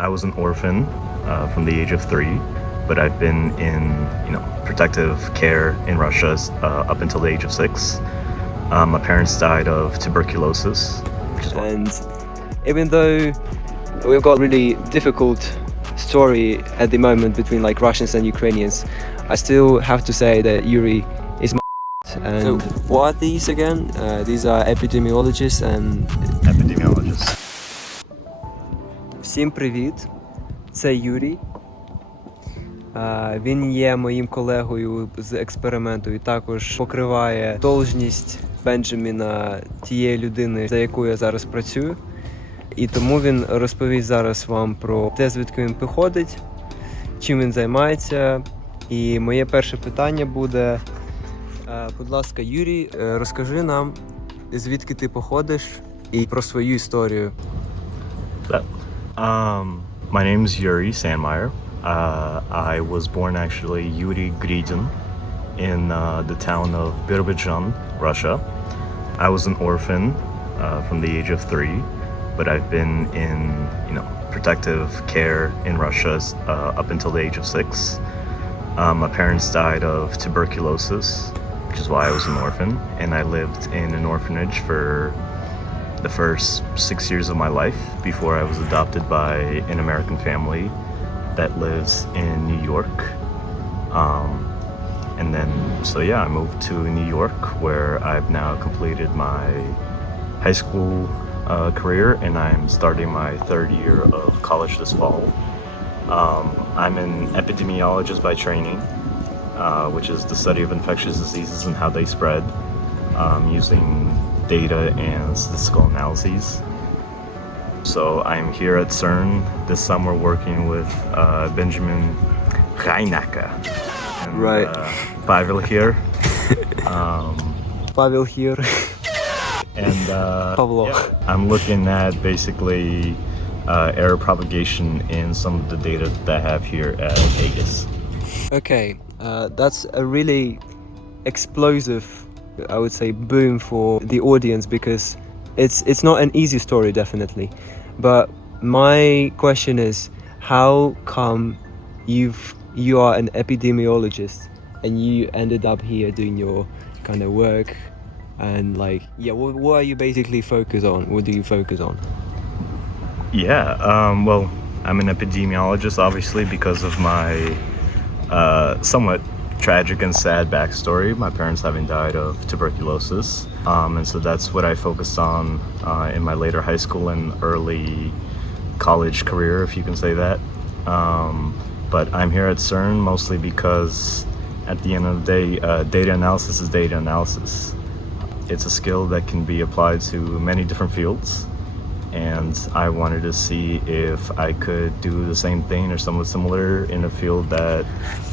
I was an orphan from the age of 3, but I've been in, protective care in Russia up until the age of 6. My parents died of tuberculosis, which is And even though we've got really difficult story at the moment between like Russians and Ukrainians, I still have to say that Yuri is my and so what are these again? These are epidemiologists and epidemiologists. Всім привіт! Це Юрій. Він є моїм колегою з експерименту і також покриває должність Бенджаміна, тієї людини, за якою я зараз працюю. І тому він розповість зараз вам про те, звідки він походить, чим він займається. І моє перше питання буде, будь ласка, Юрій, розкажи нам, звідки ти походиш і про свою історію. My name is Yuri Sandmeyer. I was born actually Yuri Gridin in the town of Birbidjan, Russia. I was an orphan from the age of 3, but I've been in, protective care in Russia up until the age of 6. My parents died of tuberculosis, which is why I was an orphan, and I lived in an orphanage for the first 6 years of my life before I was adopted by an American family that lives in New York. And then, I moved to New York, where I've now completed my high school career, and I'm starting my 3rd year of college this fall. I'm an epidemiologist by training, which is the study of infectious diseases and how they spread, using data and statistical analyses. So I'm here at CERN this summer working with Benjamin Reinacke and Right. Pavlo here. Павел here. And Pavlo. I'm looking at basically error propagation in some of the data that I have here at Vegas. Okay, that's a really explosive, I would say, boom for the audience, because it's not an easy story, definitely. But my question is, how come you are an epidemiologist and you ended up here doing your kind of work, and what are you basically focused on? What do you focus on? Well, I'm an epidemiologist, obviously, because of my somewhat tragic and sad backstory, my parents having died of tuberculosis. And so that's what I focused on in my later high school and early college career, if you can say that. But I'm here at CERN mostly because at the end of the day, data analysis is data analysis. It's a skill that can be applied to many different fields. And I wanted to see if I could do the same thing or somewhat similar in a field that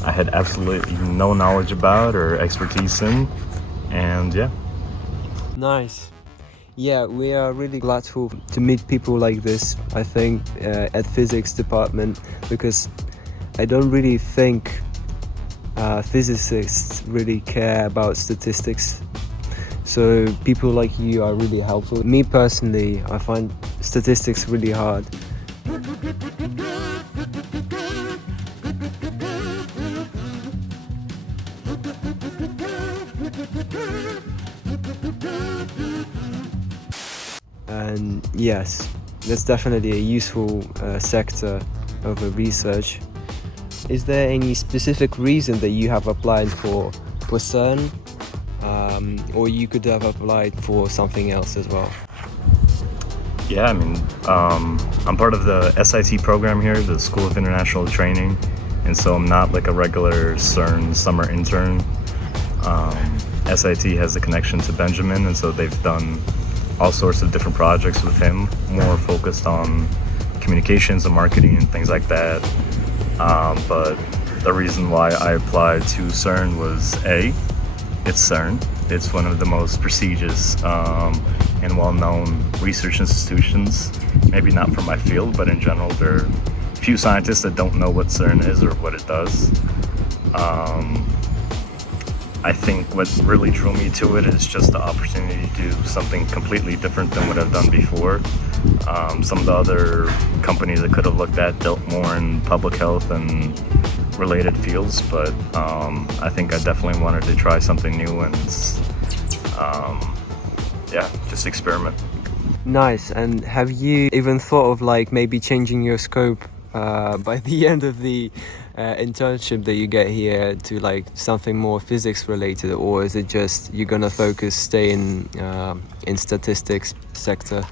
I had absolutely no knowledge about or expertise in. And Nice. Yeah, we are really glad to meet people like this, I think, at physics department, because I don't really think physicists really care about statistics. So people like you are really helpful. Me personally, I find statistics really hard. And yes, that's definitely a useful sector of research. Is there any specific reason that you have applied for CERN? Or you could have applied for something else as well? Yeah, I'm part of the SIT program here, the School of International Training, and so I'm not like a regular CERN summer intern. SIT has a connection to Benjamin, and so they've done all sorts of different projects with him, more focused on communications and marketing and things like that. But the reason why I applied to CERN was it's CERN. It's one of the most prestigious and well-known research institutions. Maybe not for my field, but in general, there are few scientists that don't know what CERN is or what it does. I think what really drew me to it is just the opportunity to do something completely different than what I've done before. Some of the other companies I could have looked at dealt more in public health and related fields, but I think I definitely wanted to try something new and yeah, just experiment. Nice. And have you even thought of like maybe changing your scope by the end of the internship that you get here to like something more physics related, or is it just you're gonna stay in statistics sector?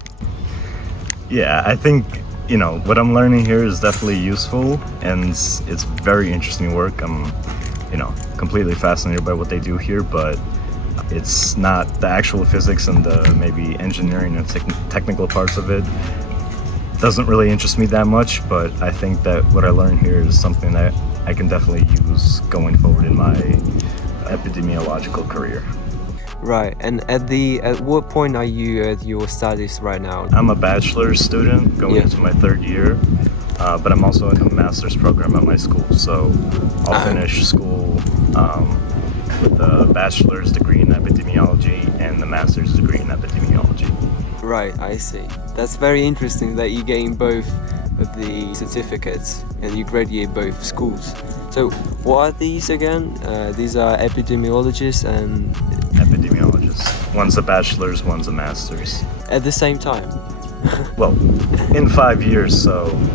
Yeah, I think, you know, what I'm learning here is definitely useful, and it's very interesting work. I'm, you know, completely fascinated by what they do here, but it's not the actual physics and the maybe engineering and technical parts of it doesn't really interest me that much, but I think that what I learned here is something that I can definitely use going forward in my epidemiological career. Right. And at what point are you at your studies right now? I'm a bachelor's student going Yeah. into my third year, but I'm also in a master's program at my school, so I'll finish school with a bachelor's degree in epidemiology and the master's degree in epidemiology. Right, I see. That's very interesting that you're getting both of the certificates and you graduate both schools. So what are these again? These are epidemiologists and Epidemiologists. One's a bachelor's, one's a master's. at the same time. Well, in 5 years, so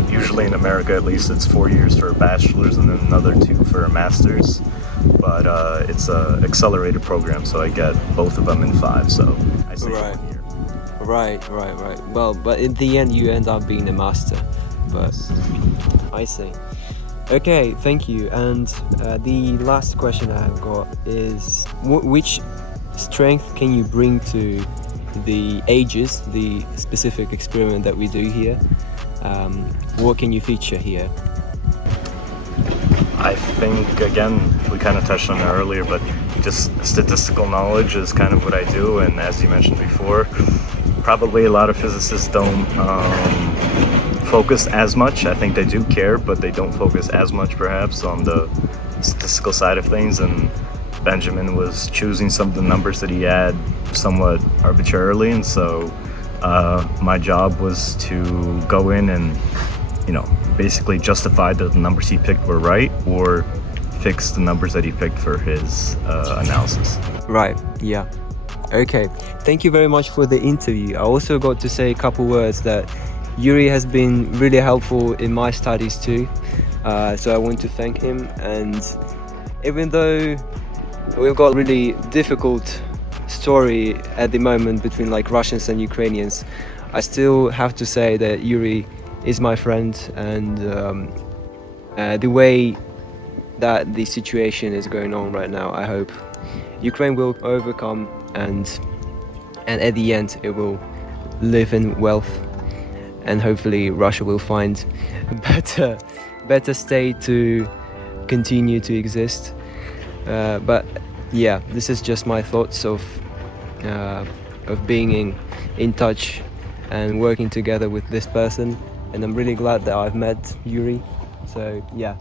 usually in America at least it's 4 years for a bachelor's and then another 2 for a master's. But it's a accelerated program, so I get both of them in 5, so I say Right. 1 year. Right. Well, but in the end you end up being a master. But I see. Okay, thank you. And the last question I've got is which strength can you bring to the ages, the specific experiment that we do here? What can you feature here? I think, again, we kind of touched on it earlier, but just statistical knowledge is kind of what I do, and as you mentioned before, probably a lot of physicists don't focus as much. I think they do care, but they don't focus as much perhaps on the statistical side of things, and Benjamin was choosing some of the numbers that he had somewhat arbitrarily, and so my job was to go in and, you know, basically justify that the numbers he picked were right or fix the numbers that he picked for his analysis. Right, yeah. Okay, thank you very much for the interview. I also got to say a couple words that Yuri has been really helpful in my studies too. So I want to thank him, and even though we've got really difficult story at the moment between like Russians and Ukrainians, I still have to say that Yuri is my friend, and the way that the situation is going on right now, I hope Ukraine will overcome, and at the end it will live in wealth, and hopefully Russia will find a better state to continue to exist. But yeah, this is just my thoughts of being in touch and working together with this person, and I'm really glad that I've met Yuri. So yeah,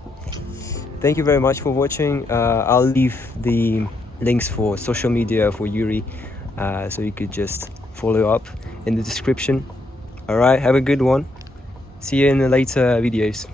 thank you very much for watching. I'll leave the links for social media for Yuri, so you could just follow up in the description. All right, have a good one. See you in the later videos.